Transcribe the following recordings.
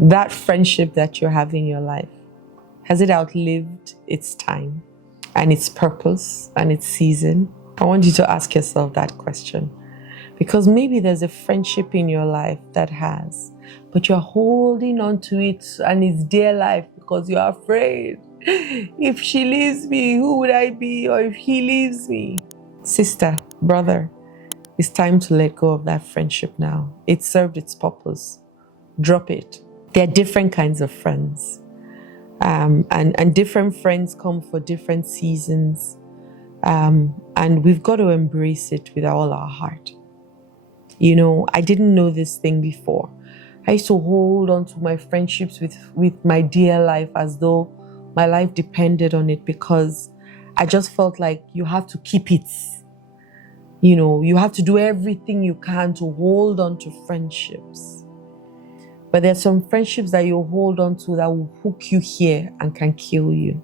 That friendship that you have in your life, has it outlived its time and its purpose and its season? I want you to ask yourself that question. Because maybe there's a friendship in your life that has, but you're holding on to it and it's dear life because you're afraid. If she leaves me, who would I be? Or if he leaves me? Sister, brother, it's time to let go of that friendship now. It served its purpose. Drop it. There are different kinds of friends. And different friends come for different seasons. And we've got to embrace it with all our heart. You know, I didn't know this thing before. I used to hold on to my friendships with my dear life as though my life depended on it, because I just felt like you have to keep it. You know, you have to do everything you can to hold on to friendships. But there's some friendships that you hold on to that will hook you here and can kill you.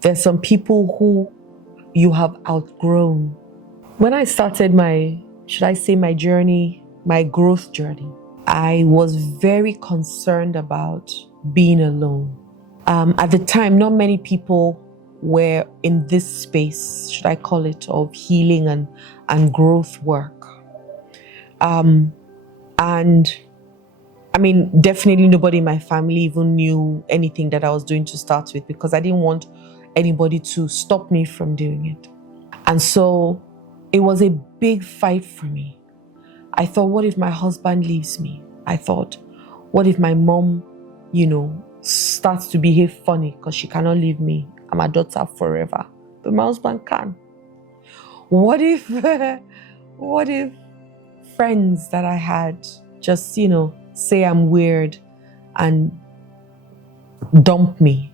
There's some people who you have outgrown. When I started my journey, my growth journey, I was very concerned about being alone. At the time, not many people were in this space, should I call it, of healing and growth work. And I mean, definitely nobody in my family even knew anything that I was doing to start with, because I didn't want anybody to stop me from doing it. And so it was a big fight for me. I thought, what if my husband leaves me? I thought, what if my mom, starts to behave funny because she cannot leave me? I'm a daughter forever, but my husband can. What if friends that I had just, say I'm weird and dump me?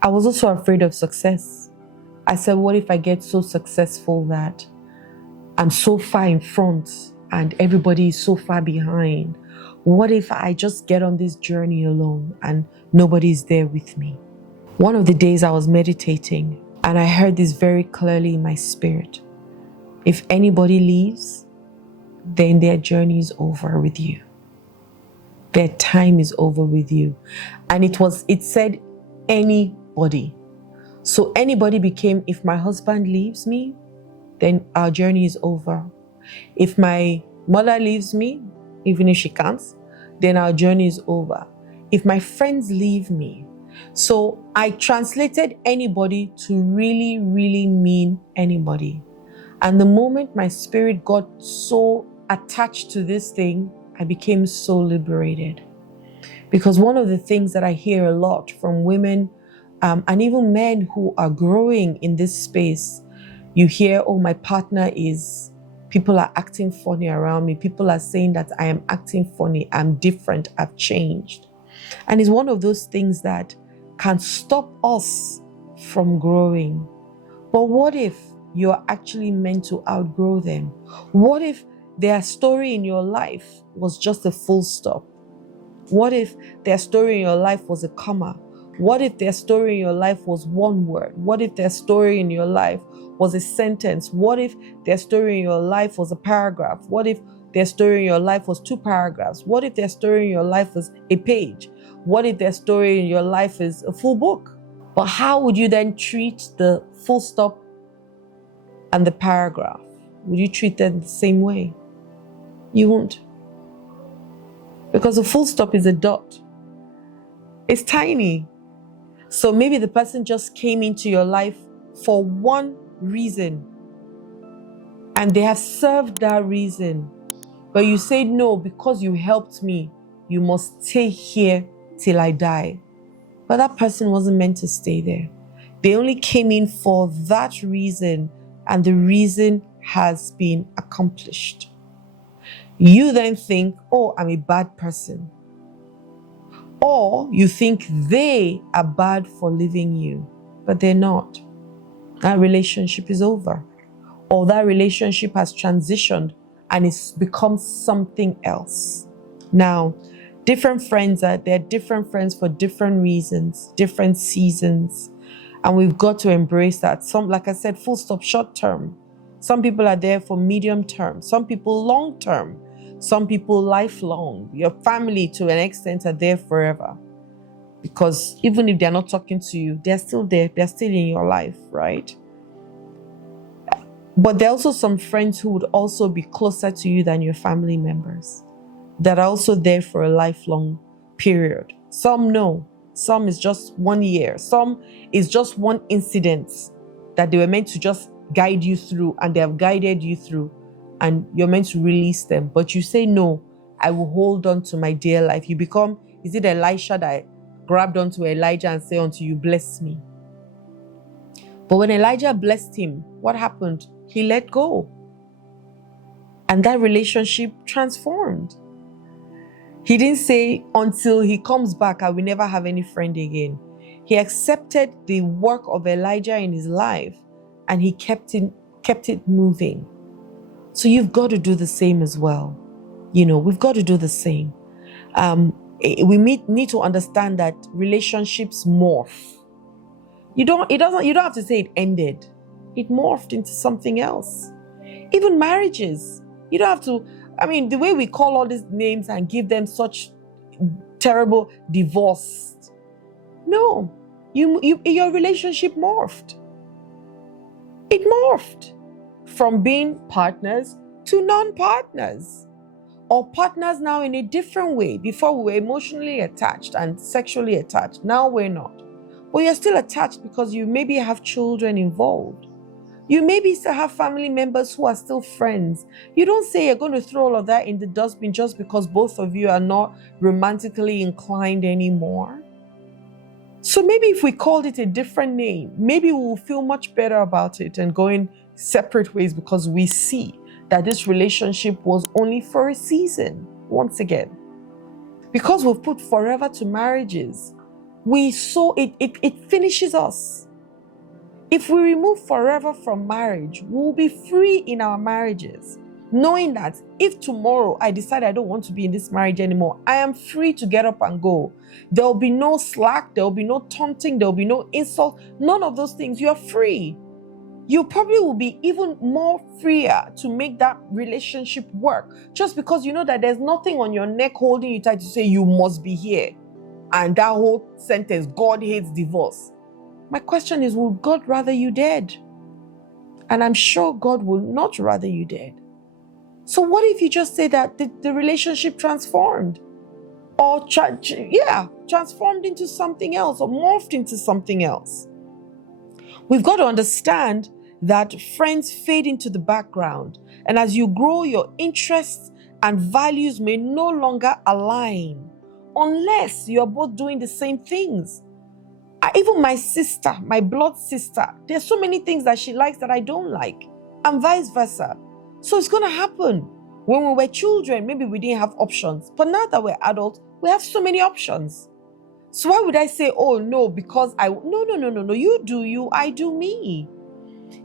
I was also afraid of success. I said, what if I get so successful that I'm so far in front and everybody is so far behind? What if I just get on this journey alone and nobody's there with me? One of the days I was meditating and I heard this very clearly in my spirit. If anybody leaves, then their journey is over with you. Their time is over with you. And it said anybody. So anybody became, if my husband leaves me, then our journey is over. If my mother leaves me, even if she can't, then our journey is over. If my friends leave me. So I translated anybody to really, really mean anybody. And the moment my spirit got so attached to this thing, I became so liberated. Because one of the things that I hear a lot from women and even men who are growing in this space, you hear, oh, my partner people are acting funny around me. People are saying that I am acting funny. I'm different. I've changed. And it's one of those things that can stop us from growing. But what if you're actually meant to outgrow them? What if their story in your life was just a full stop? What if their story in your life was a comma? What if their story in your life was one word? What if their story in your life was a sentence? What if their story in your life was a paragraph? What if their story in your life was 2 paragraphs? What if their story in your life was a page? What if their story in your life is a full book? But how would you then treat the full stop and the paragraph? Would you treat them the same way? You won't. Because a full stop is a dot. It's tiny. So maybe the person just came into your life for one reason and they have served that reason. But you say, no, because you helped me, you must stay here till I die. But that person wasn't meant to stay there. They only came in for that reason, and the reason has been accomplished. You then think, oh, I'm a bad person. Or you think they are bad for leaving you, but they're not. That relationship is over. Or that relationship has transitioned and it's become something else. Now, different friends they're different friends for different reasons, different seasons. And we've got to embrace that. Some, like I said, full stop, short term. Some people are there for medium term. Some people long term. Some people lifelong. Your family, to an extent, are there forever. Because even if they're not talking to you, they're still there. They're still in your life, right? But there are also some friends who would also be closer to you than your family members, that are also there for a lifelong period. Some no. Some is just 1 year. Some is just one incident that they were meant to just guide you through, and they have guided you through, and you're meant to release them. But you say, no, I will hold on to my dear life. You become, is it Elisha that grabbed onto Elijah and said unto you, bless me? But when Elijah blessed him, what happened? He let go. And that relationship transformed. He didn't say, until he comes back, I will never have any friend again. He accepted the work of Elijah in his life, and he kept it moving. So you've got to do the same as well. We've got to do the same. We need to understand that relationships morph. You don't have to say it ended. It morphed into something else. Even marriages, you don't have to. The way we call all these names and give them such terrible divorce. No, your relationship morphed. It morphed from being partners to non-partners, or partners now in a different way. Before we were emotionally attached and sexually attached. Now we're not. But you're still attached because you maybe have children involved. You maybe still have family members who are still friends. You don't say you're going to throw all of that in the dustbin just because both of you are not romantically inclined anymore. So maybe if we called it a different name, maybe we'll feel much better about it and go in separate ways, because we see that this relationship was only for a season, once again. Because we've put forever to marriages, it finishes us. If we remove forever from marriage, we'll be free in our marriages, knowing that if tomorrow I decide I don't want to be in this marriage anymore, I am free to get up and go. There'll be no slack, there'll be no taunting, there'll be no insult, none of those things. You're free. You probably will be even more freer to make that relationship work, just because you know that there's nothing on your neck holding you tight to say you must be here. And that whole sentence, God hates divorce. My question is, would God rather you dead? And I'm sure God will not rather you dead. So what if you just say that the relationship transformed? Or transformed into something else, or morphed into something else? We've got to understand that friends fade into the background. And as you grow, your interests and values may no longer align, unless you're both doing the same things. Even my sister, my blood sister, there's so many things that she likes that I don't like, and vice versa. So it's going to happen. When we were children, maybe we didn't have options, but now that we're adults, we have so many options. So why would I say, oh no, because no, you do you, I do me.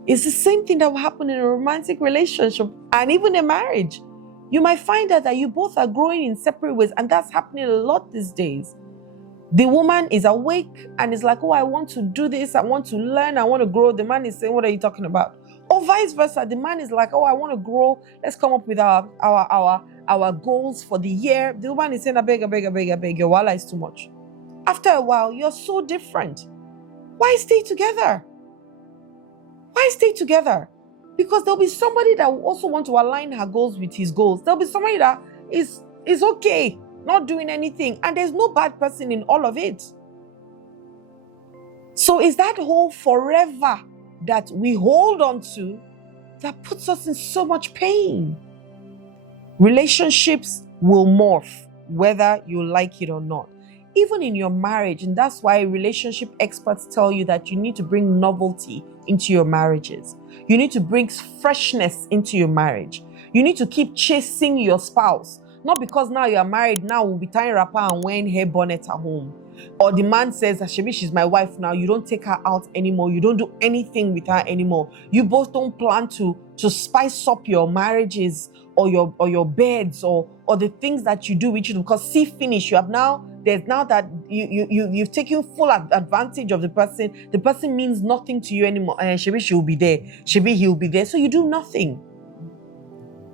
It's the same thing that will happen in a romantic relationship and even a marriage. You might find out that you both are growing in separate ways, and that's happening a lot these days. The woman is awake and is like, oh, I want to do this, I want to learn, I want to grow. The man is saying, what are you talking about? Or vice versa, the man is like, oh, I want to grow, let's come up with our goals for the year. The woman is saying, I beg, your wallet is too much. After a while, you're so different. Why stay together? Why stay together? Because there'll be somebody that will also want to align her goals with his goals. There'll be somebody that is okay not doing anything, and there's no bad person in all of it. So it's that whole forever that we hold on to that puts us in so much pain. Relationships will morph, whether you like it or not. Even in your marriage, and that's why relationship experts tell you that you need to bring novelty into your marriages. You need to bring freshness into your marriage. You need to keep chasing your spouse. Not because now you're married, now we'll be tying wrapper and wearing hair bonnet at home. Or the man says, Shebi, she's my wife now. You don't take her out anymore. You don't do anything with her anymore. You both don't plan to spice up your marriages or your beds or the things that you do with you. Because see, finish. There's now that you've taken full advantage of the person. The person means nothing to you anymore. Shebi, she'll be there. Shebi, he'll be there. So you do nothing.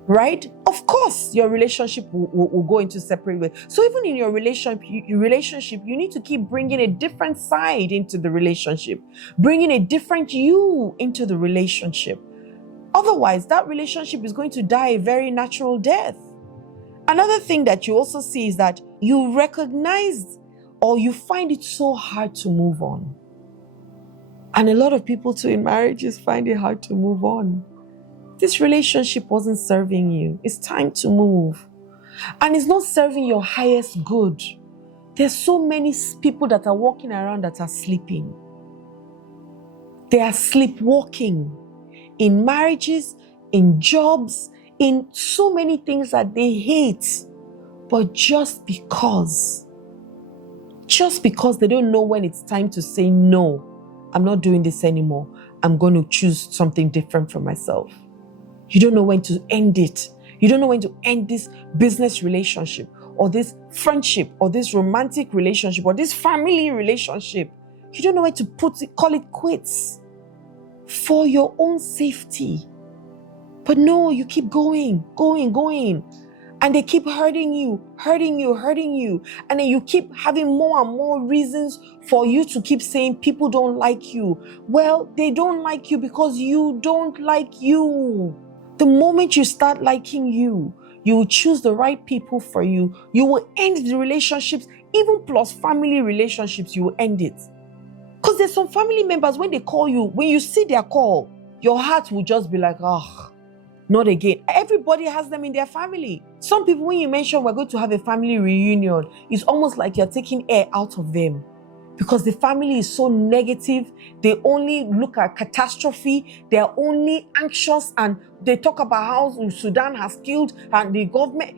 right? Of course, your relationship will go into separate ways. So even in your relationship, you need to keep bringing a different side into the relationship, bringing a different you into the relationship. Otherwise, that relationship is going to die a very natural death. Another thing that you also see is that you recognize or you find it so hard to move on. And a lot of people too in marriages find it hard to move on. This relationship wasn't serving you. It's time to move. And it's not serving your highest good. There's so many people that are walking around that are sleeping. They are sleepwalking in marriages, in jobs, in so many things that they hate. But just because they don't know when it's time to say, no, I'm not doing this anymore. I'm going to choose something different for myself. You don't know when to end it. You don't know when to end this business relationship or this friendship or this romantic relationship or this family relationship. You don't know when to call it quits for your own safety. But no, you keep going. And they keep hurting you. And then you keep having more and more reasons for you to keep saying people don't like you. Well, they don't like you because you don't like you. The moment you start liking you, you will choose the right people for you. You will end the relationships, even plus family relationships, you will end it. Because there's some family members, when they call you, when you see their call, your heart will just be like, oh, not again. Everybody has them in their family. Some people, when you mention we're going to have a family reunion, it's almost like you're taking air out of them. Because the family is so negative, they only look at catastrophe, they're only anxious, and they talk about how Sudan has killed and the government.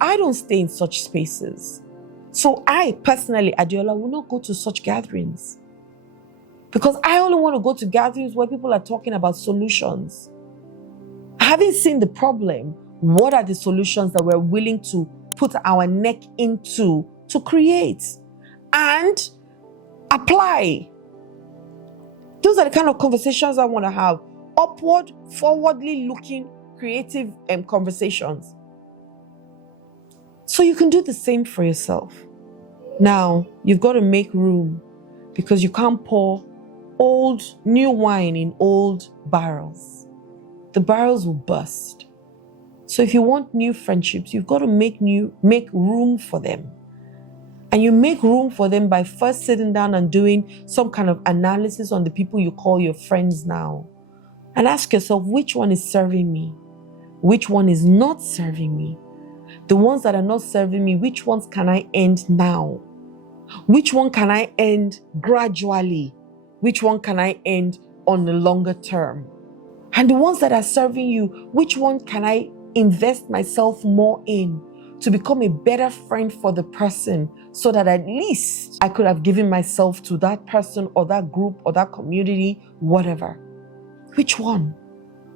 I don't stay in such spaces. So I personally, Adiola, will not go to such gatherings. Because I only want to go to gatherings where people are talking about solutions. Having seen the problem, what are the solutions that we're willing to put our neck into to create and apply? Those are the kind of conversations I want to have. Upward, forwardly looking, creative conversations. So you can do the same for yourself. Now, you've got to make room because you can't pour new wine in old barrels. The barrels will burst. So if you want new friendships, you've got to make room for them. And you make room for them by first sitting down and doing some kind of analysis on the people you call your friends now. And ask yourself, which one is serving me? Which one is not serving me? The ones that are not serving me, which ones can I end now? Which one can I end gradually? Which one can I end on the longer term? And the ones that are serving you, which one can I invest myself more in to become a better friend for the person so that at least I could have given myself to that person or that group or that community, whatever. Which one?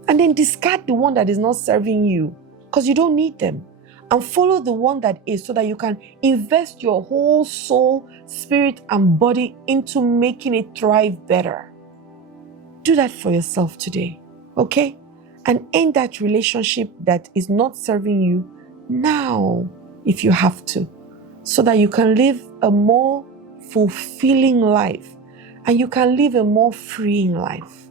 And then discard the one that is not serving you because you don't need them. And follow the one that is so that you can invest your whole soul, spirit, and body into making it thrive better. Do that for yourself today, okay? And end that relationship that is not serving you now, if you have to, so that you can live a more fulfilling life and you can live a more freeing life.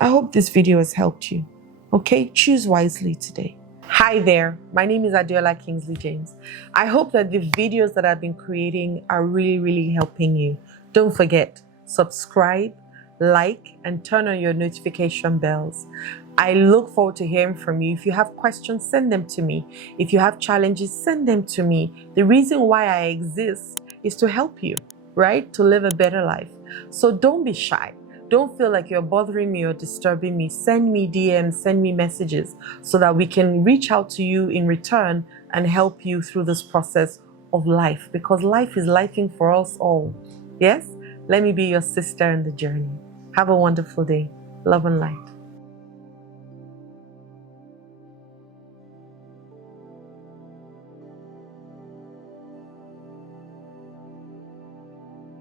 I hope this video has helped you, okay? Choose wisely today. Hi there, my name is Adiola Kingsley James. I hope that the videos that I've been creating are really helping you. Don't forget, subscribe, like, and turn on your notification bells. I look forward to hearing from you. If you have questions, send them to me. If you have challenges, send them to me. The reason why I exist is to help you, right? To live a better life. So don't be shy. Don't feel like you're bothering me or disturbing me. Send me DMs, send me messages so that we can reach out to you in return and help you through this process of life, because life is lifing for us all. Yes? Let me be your sister in the journey. Have a wonderful day. Love and light.